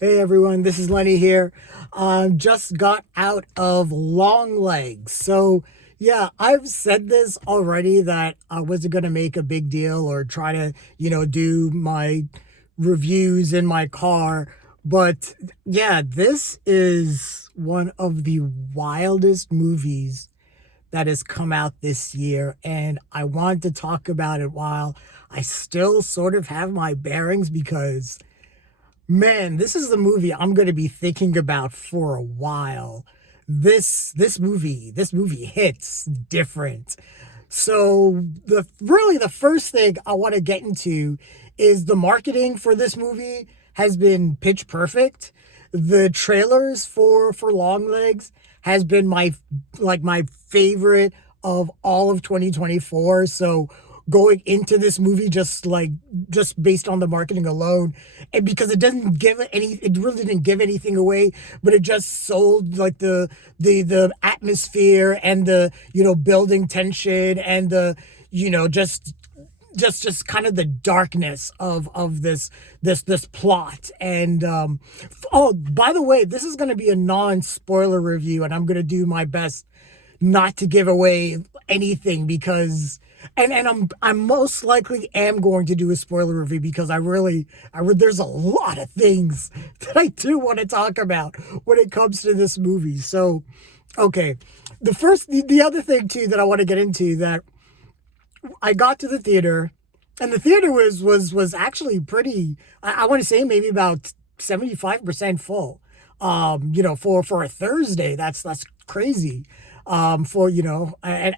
Hey everyone, this is Lenny here. Just got out of Longlegs. So, yeah, I've said this already that I wasn't going to make a big deal or try to, do my reviews in my car. But yeah, this is one of the wildest movies that has come out this year. And I wanted to talk about it while I still sort of have my bearings because man, this is the movie I'm going to be thinking about for a while. This movie hits different. So the first thing I want to get into is the marketing for this movie has been pitch perfect. The trailers for Longlegs has been my favorite of all of 2024. So going into this movie just based on the marketing alone, and because it really didn't give anything away, but it just sold like the atmosphere and the building tension and the just kind of the darkness of this plot. And oh, by the way, this is going to be a non-spoiler review, and I'm going to do my best not to give away anything because I'm most likely am going to do a spoiler review because there's a lot of things that I do want to talk about when it comes to this movie. So, okay, the other thing too that I want to get into, that I got to the theater, and the theater was actually pretty. I want to say maybe about 75% full. For a Thursday, that's crazy. And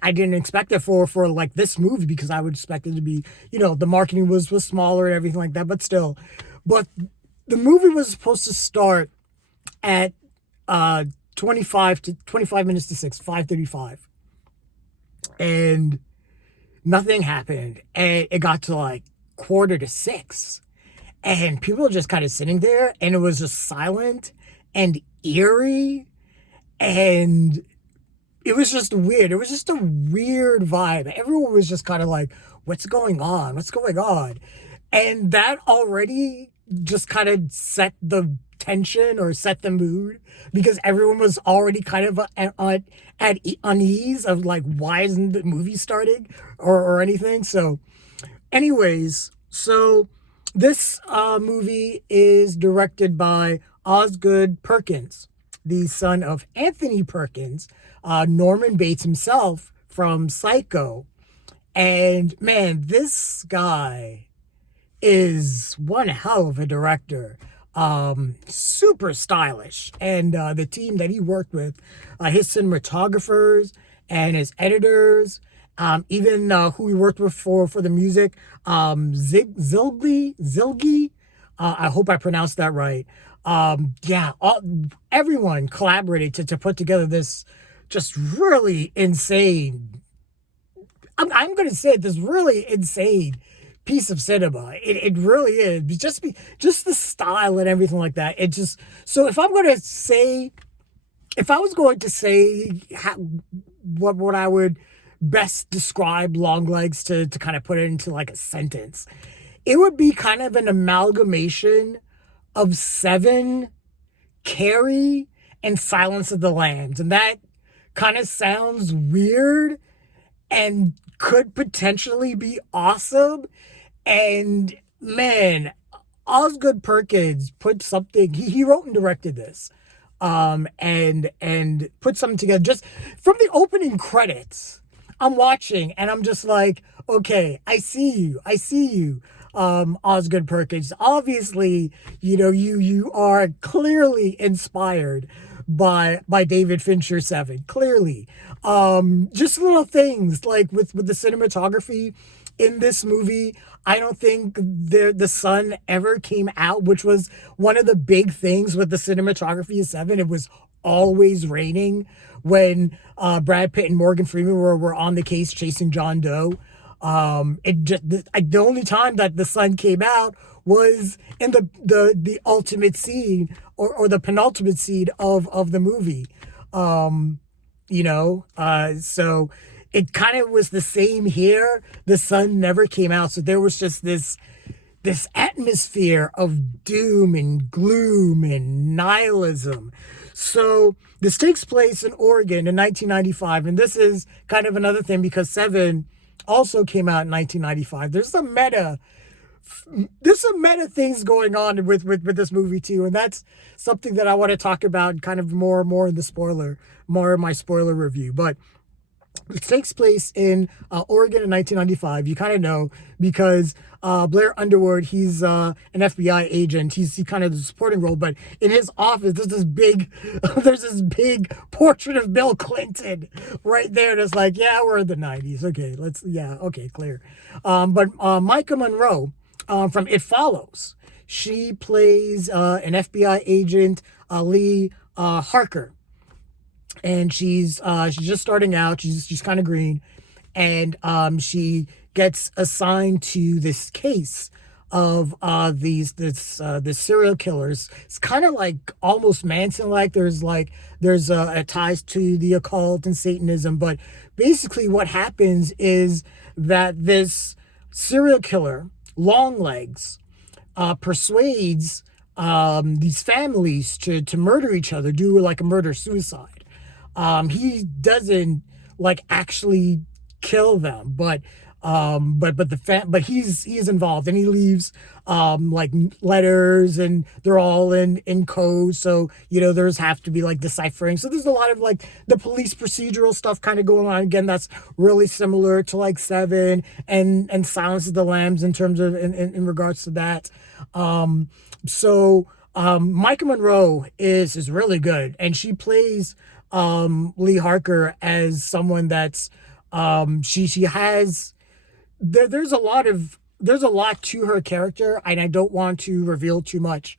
I didn't expect it for like this movie because I would expect it to be, the marketing was smaller and everything like that, but still. But the movie was supposed to start at 25 minutes to 6, 5:35. And nothing happened. And it got to like quarter to 6. And people were just kind of sitting there, and it was just silent and eerie. And it was just weird. It was just a weird vibe. Everyone was just kind of like, what's going on? What's going on? And that already just kind of set the tension or set the mood because everyone was already kind of at unease of like, why isn't the movie starting or anything? So anyways, so this movie is directed by Osgood Perkins, the son of Anthony Perkins, Norman Bates himself from Psycho. And man, this guy is one hell of a director. Super stylish. And the team that he worked with, his cinematographers and his editors, even who he worked with for the music, Zilgi. I hope I pronounced that right. Everyone collaborated to put together this just really insane. I'm going to say it, this really insane piece of cinema. It really is. Just the style and everything like that. It just, so if I was going to say what I would best describe Longlegs to kind of put it into like a sentence, it would be kind of an amalgamation of Seven, Carrie, and Silence of the Lambs. And that kind of sounds weird and could potentially be awesome. And man, Osgood Perkins put something, he wrote and directed this. And put something together just from the opening credits. I'm watching and I'm just like, okay, I see you. Osgood Perkins. Obviously, you are clearly inspired by David Fincher 7. Clearly. Just little things like with the cinematography in this movie. I don't think the sun ever came out, which was one of the big things with the cinematography of 7. It was always raining when Brad Pitt and Morgan Freeman were on the case chasing John Doe. The only time that the sun came out was in the ultimate scene or the penultimate scene of the movie. So it kind of was the same here. The sun never came out, so there was just this this atmosphere of doom and gloom and nihilism. So this takes place in Oregon in 1995, and this is kind of another thing because Seven also came out in 1995. There's some meta things going on with this movie too, and that's something that I want to talk about kind of more in the more in my spoiler review. But it takes place in Oregon in 1995. You kind of know because Blair Underwood, he's an FBI agent. He's kind of the supporting role, but in his office, there's this big portrait of Bill Clinton right there. That's like, yeah, we're in the 90s. Okay, okay, clear. But Maika Monroe from It Follows, she plays an FBI agent, Lee Harker. And she's just starting out. She's kind of green, and she gets assigned to this case of this serial killers. It's kind of like almost Manson like. There's a ties to the occult and Satanism, but basically what happens is that this serial killer, Longlegs, persuades these families to murder each other, do like a murder suicide. He doesn't like actually kill them, but he's involved, and he leaves like letters, and they're all in code, so there's have to be like deciphering. So there's a lot of like the police procedural stuff kind of going on. Again, that's really similar to like Seven and Silence of the Lambs in terms of in regards to that. Maika Monroe is really good, and she plays Lee Harker as someone that's she has there's a lot to her character, and I don't want to reveal too much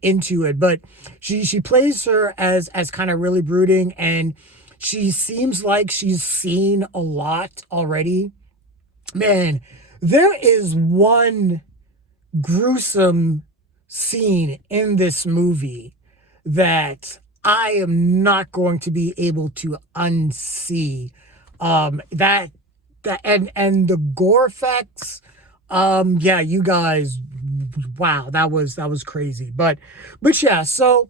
into it, but she plays her as kind of really brooding, and she seems like she's seen a lot already. Man, there is one gruesome scene in this movie that I am not going to be able to unsee. That and the gore effects. Yeah, you guys, wow, that was crazy. But yeah, so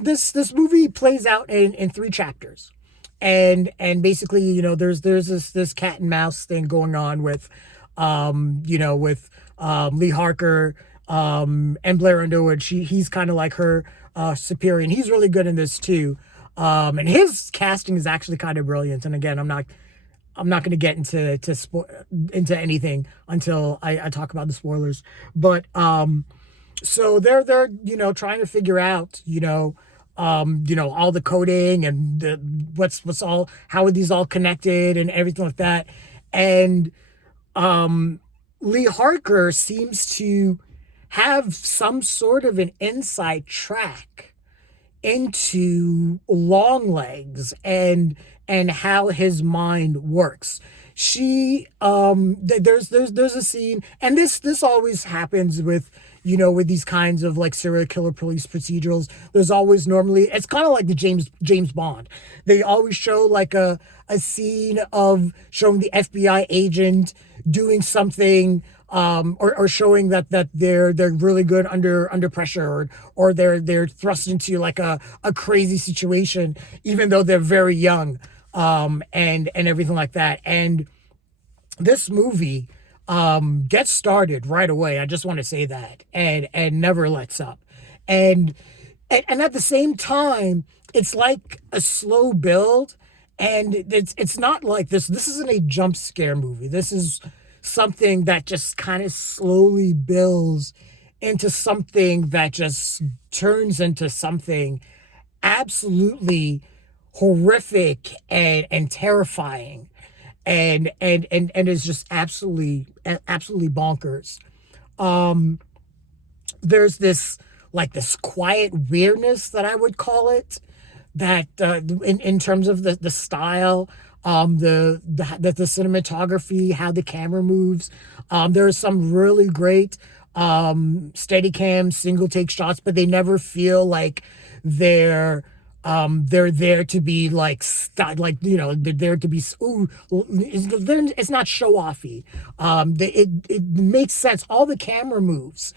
this movie plays out in three chapters, and basically, there's this cat and mouse thing going on with Lee Harker, and Blair Underwood. He's kind of like her superior, and he's really good in this too. And his casting is actually kind of brilliant. And again, I'm not going to get into anything until I talk about the spoilers. But so they're trying to figure out all the coding and what's all, how are these all connected and everything like that. And Lee Harker seems to have some sort of an inside track into Longlegs and how his mind works. There's a scene, and this always happens with these kinds of like serial killer police procedurals. There's always normally, it's kind of like the James Bond. They always show like a scene of showing the FBI agent doing something, or showing that they're really good under pressure, or they're thrust into like a crazy situation, even though they're very young, and everything like that. And this movie gets started right away. I just want to say that, and never lets up, and at the same time, it's like a slow build, and it's not like this. This isn't a jump scare movie. This is something that just kind of slowly builds into something that just turns into something absolutely horrific and terrifying, and is just absolutely bonkers. There's this quiet weirdness that I would call it, that in terms of the style, the cinematography, how the camera moves. There are some really great Steadicam single take shots, but they never feel like they're They're there to be like, they're there to be, ooh, it's not show offy. It makes sense. All the camera moves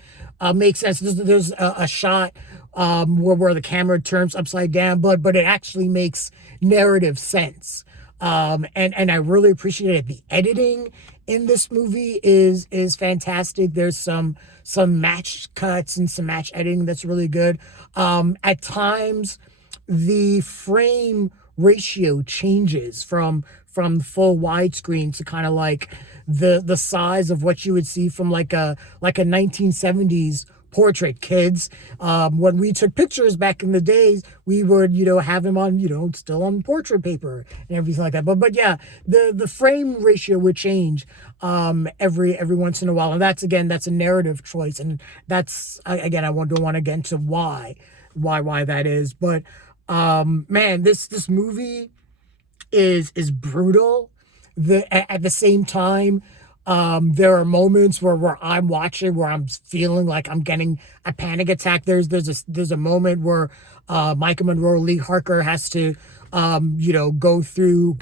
make sense. There's a shot where the camera turns upside down, but it actually makes narrative sense. And I really appreciate it. The editing in this movie is fantastic. There's some match cuts and some match editing that's really good. At times, the frame ratio changes from full widescreen to kind of like the size of what you would see from like a 1970s portrait. Kids, when we took pictures back in the days, we would have him on still on portrait paper and everything like that. But yeah, the frame ratio would change every once in a while, and that's a narrative choice, and that's again, don't want to get into why that is. But man, this movie is brutal. At the same time, there are moments where I'm watching where I'm feeling like I'm getting a panic attack. There's a moment where Maika Monroe, Lee Harker, has to go through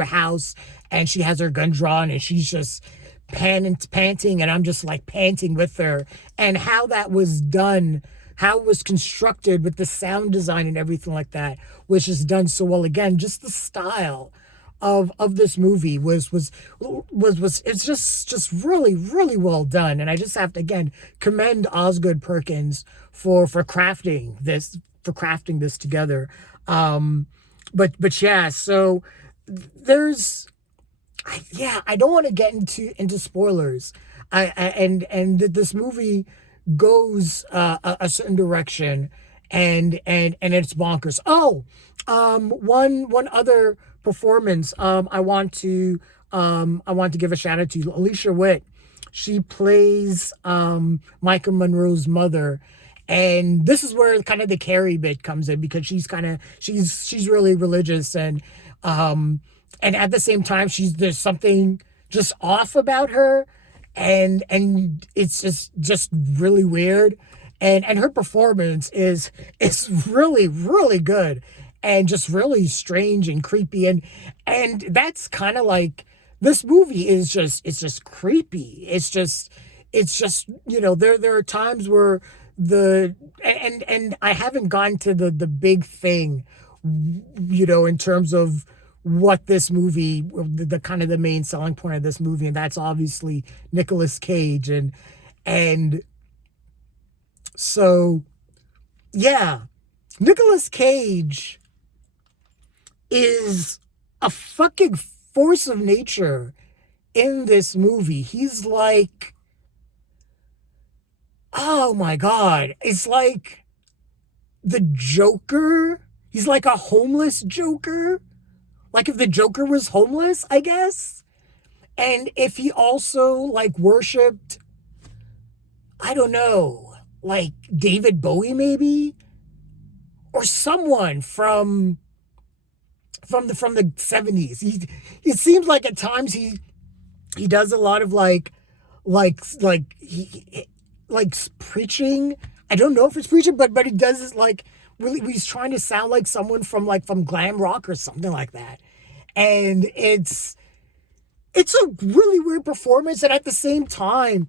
a house, and she has her gun drawn, and she's just panting, and I'm just like panting with her. And how that was done, how it was constructed with the sound design and everything like that, was just done so well. Again, just the style of this movie was it's just really well done. And I just have to again commend Osgood Perkins for crafting this together. But yeah, so there's, I don't want to get into spoilers. And this movie goes a certain direction, and it's bonkers. Oh, one other performance I want to give a shout out to Alicia Witt. She plays Maika Monroe's mother, and this is where kind of the Carrie bit comes in, because she's really religious, and at the same time there's something just off about her, and it's just really weird, and her performance is really really good, and just really strange and creepy, and that's kind of like, this movie is just creepy. It's just there are times where and I haven't gotten to the big thing, in terms of what this movie, the kind of the main selling point of this movie, and that's obviously Nicolas Cage, and so yeah, Nicolas Cage is a fucking force of nature in this movie. He's like, oh my god, it's like the Joker. He's like a homeless Joker. Like if the Joker was homeless, I guess. And if he also like worshipped, I don't know, like David Bowie maybe, or someone from the 70s. It seems like at times he does a lot of like preaching. I don't know if it's preaching, but he does this like really, he's trying to sound like someone from glam rock or something like that. And it's a really weird performance, and at the same time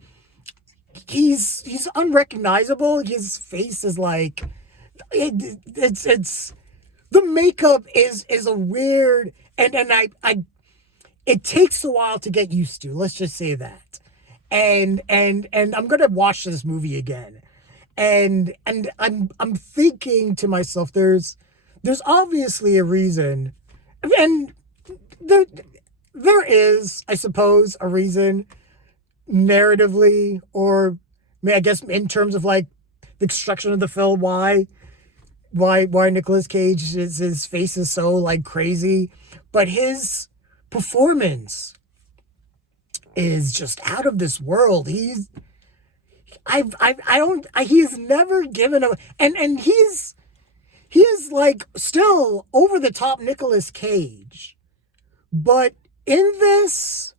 he's unrecognizable. His face is like, it's the makeup is a weird, and I it takes a while to get used to. Let's just say that. And I'm gonna watch this movie again, and I'm thinking to myself, there's obviously a reason, and there is, I suppose, a reason narratively, or I guess in terms of like the construction of the film, why Nicolas Cage his face is so like crazy, but his performance is just out of this world. He's never given a, and he is like still over the top Nicolas Cage, but in this,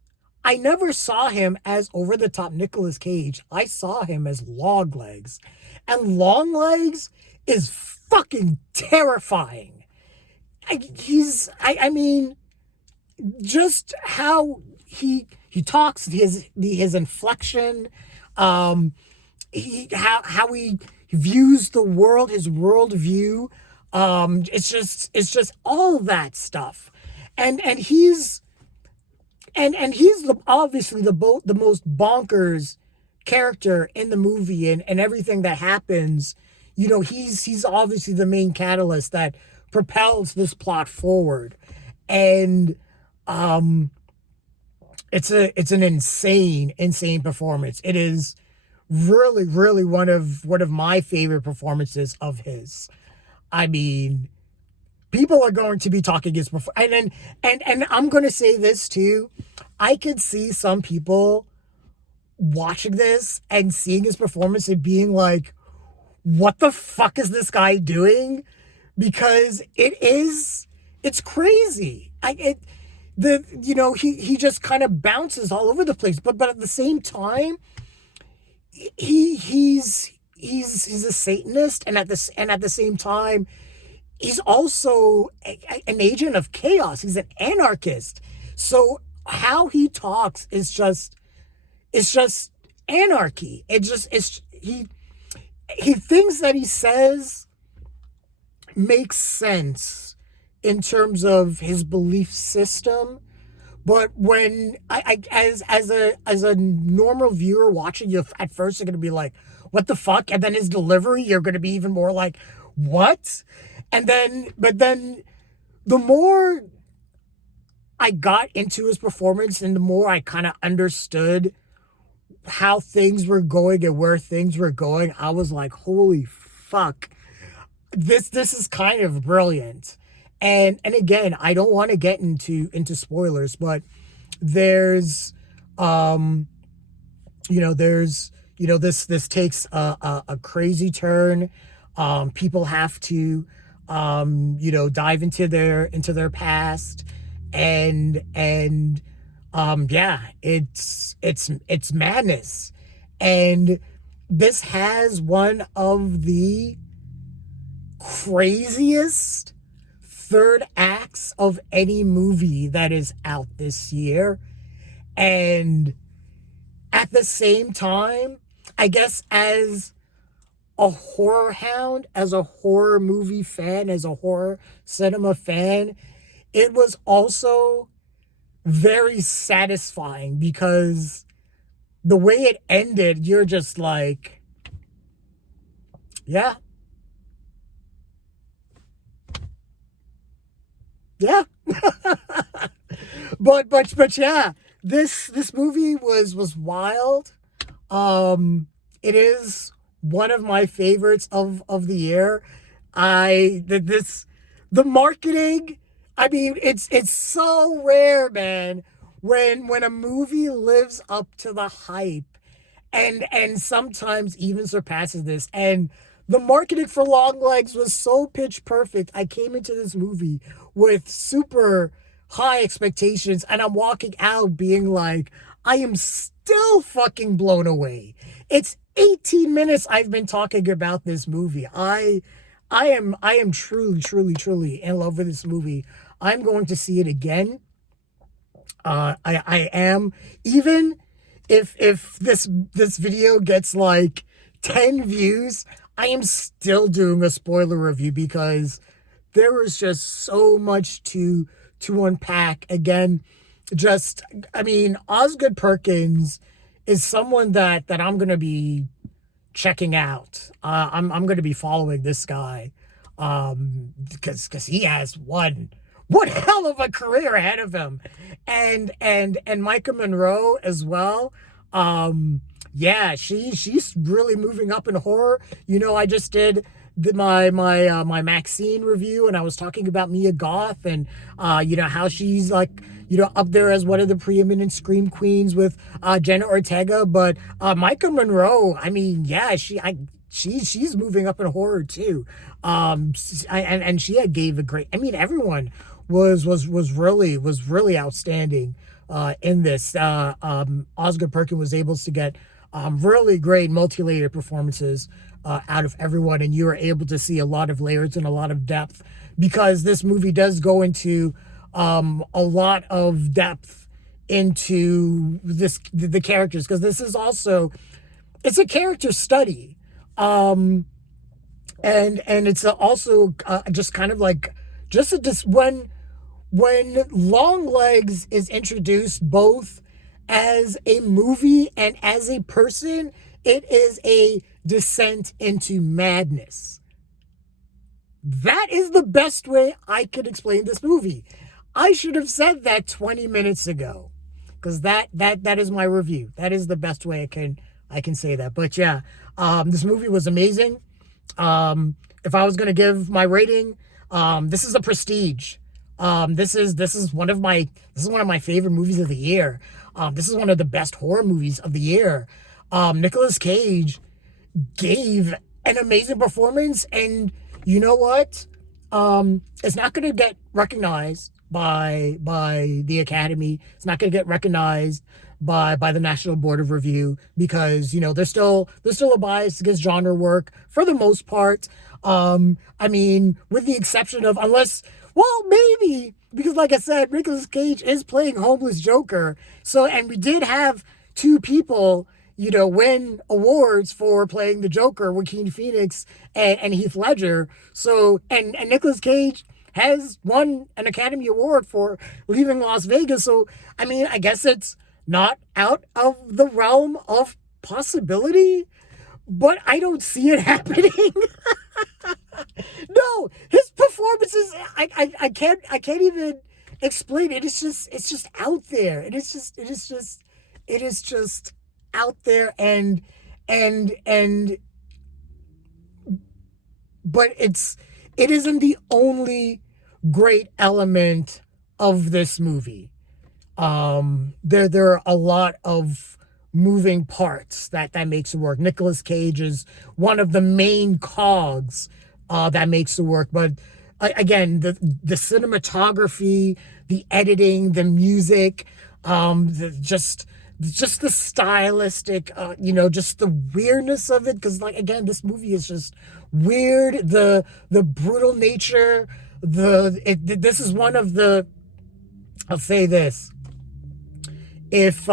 I never saw him as over the top Nicolas Cage. I saw him as Longlegs, and Longlegs is fucking terrifying. I mean, just how he talks, his inflection, how he views the world, his worldview. It's just all that stuff, and he's obviously the most bonkers character in the movie, and everything that happens. He's obviously the main catalyst that propels this plot forward, and it's an insane performance. It is really one of my favorite performances of his. I mean, people are going to be talking his performance, and I'm going to say this too. I could see some people watching this and seeing his performance and being like, what the fuck is this guy doing? Because it's crazy. He just kind of bounces all over the place, but at the same time, he's a Satanist, and at the same time, he's also an agent of chaos. He's an anarchist. So how he talks is just anarchy. He things that he says make sense in terms of his belief system, but when as a normal viewer watching, you at first you're gonna be like, what the fuck? And then his delivery, you're gonna be even more like, what? But then the more I got into his performance and the more I kind of understood how things were going and where things were going, I was like, holy fuck. This is kind of brilliant. And again, I don't want to get into spoilers, but there's this takes a crazy turn. People have to dive into their past, and it's madness. And this has one of the craziest third acts of any movie that is out this year. And at the same time, I guess as a horror hound, as a horror movie fan, as a horror cinema fan, it was also very satisfying, because the way it ended, you're just like, yeah. Yeah. but yeah, this movie was wild. It is one of my favorites of the year. The marketing, I mean, it's so rare, man, when a movie lives up to the hype and sometimes even surpasses this. And the marketing for Longlegs was so pitch perfect. I came into this movie with super high expectations, and I'm walking out being like, I am still fucking blown away. It's 18 minutes I've been talking about this movie. I am truly in love with this movie. I'm going to see it again. I am, even if this video gets like 10 views, I am still doing a spoiler review, because there was just so much to unpack. Again, Osgood Perkins is someone that I'm going to be checking out. I'm going to be following this guy, because he has one hell of a career ahead of him, and Maika Monroe as well. Yeah, she's really moving up in horror. I just did my Maxine review, and I was talking about Mia Goth, and how she's like, up there as one of the preeminent scream queens with Jenna Ortega. But Maika Monroe, I mean, yeah, she's moving up in horror too. And she gave a great. I mean, everyone was really outstanding in this. Osgood Perkins was able to get really great multi-layered performances out of everyone, and you were able to see a lot of layers and a lot of depth, because this movie does go into a lot of depth into the characters, because this is also, it's a character study, and it's also just kind of like just when Longlegs is introduced both as a movie and as a person, it is a descent into madness. That is the best way I could explain this movie. I should have said that 20 minutes ago, because that is my review. That is the best way I can say that. But yeah, this movie was amazing. If I was gonna give my rating, this is a prestige. This is one of my favorite movies of the year. This is one of the best horror movies of the year. Nicolas Cage gave an amazing performance, and you know what? It's not going to get recognized by the Academy. It's not going to get recognized by the National Board of Review, because there's still a bias against genre work for the most part. I mean, with the exception of, unless, well, maybe, because like I said, Nicolas Cage is playing homeless Joker. So, and we did have two people, win awards for playing the Joker, Joaquin Phoenix and Heath Ledger. So, and Nicolas Cage has won an Academy Award for Leaving Las Vegas. So, I mean, I guess it's not out of the realm of possibility, but I don't see it happening. No, his performances, I can't even explain it. It's just out there. It is just out there, and but it isn't the only great element of this movie. There are a lot of moving parts that makes it work. Nicolas Cage is one of the main cogs that makes it work. But again, the cinematography, the editing, the music, just the stylistic, just the weirdness of it. Because again, this movie is just weird. The brutal nature. This is one of the. I'll say this. If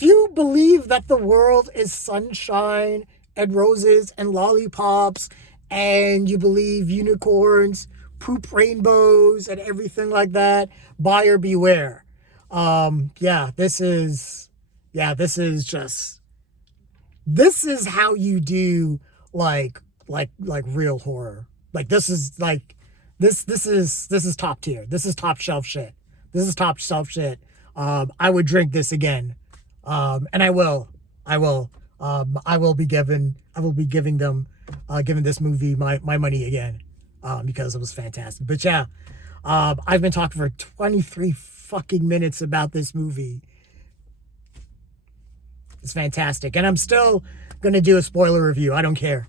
you believe that the world is sunshine and roses and lollipops, and you believe unicorns poop rainbows and everything like that, buyer beware. This is how you do like real horror. Like this is top tier. This is top shelf shit. I would drink this again. And I will be giving this movie my money again, because it was fantastic. But yeah, I've been talking for 23 fucking minutes about this movie. It's fantastic. And I'm still going to do a spoiler review. I don't care,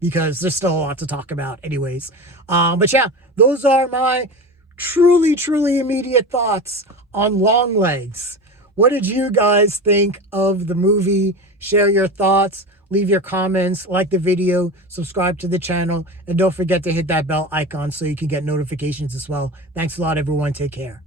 because there's still a lot to talk about anyways. But yeah, those are my truly immediate thoughts on Longlegs. What did you guys think of the movie? Share your thoughts, leave your comments, like the video, subscribe to the channel, and don't forget to hit that bell icon so you can get notifications as well. Thanks a lot, everyone. Take care.